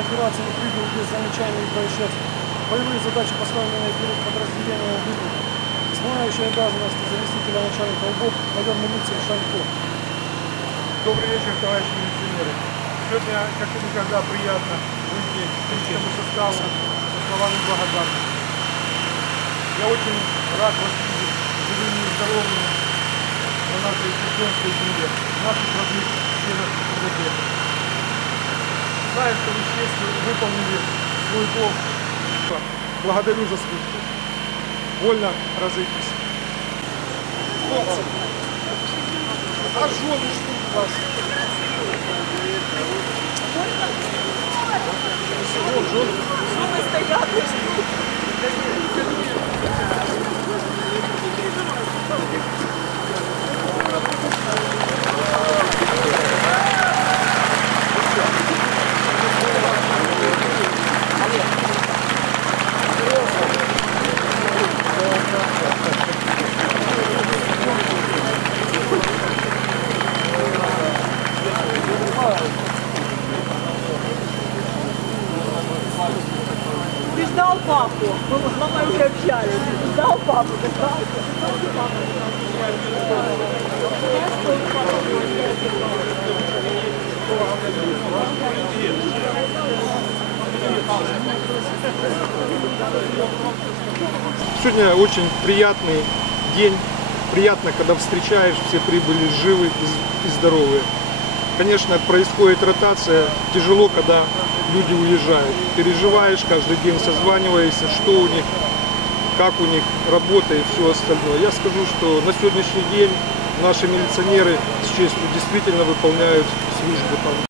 операции не прибыл без замечаний и происшествий. Боевые задачи, поставленные перед подразделением выполнены. Исполняющий обязанности заместителя начальника УБОК майор милиции Шанько. Добрый вечер, товарищи милиционеры. Сегодня, как и никогда, приятно выйти к личному составу со словами благодарности. Я очень рад вас видеть живыми и здоровыми на нашей христианской земле, наших родных стенах УЗД. Знаю, что вы с честью выполнили свой долг. Благодарю за службу. Вольно разойтись. А жены у вас? Ты ждал папу. Мы с мамой уже общались. Ты ждал папу, ты ждал? Сегодня очень приятный день. Приятно, когда встречаешь, все прибыли живы и здоровые. Конечно, происходит ротация. Тяжело, когда люди уезжают. Переживаешь каждый день, созваниваешься, что у них, как у них работа и все остальное. Я скажу, что на сегодняшний день наши милиционеры с честью действительно выполняют службу там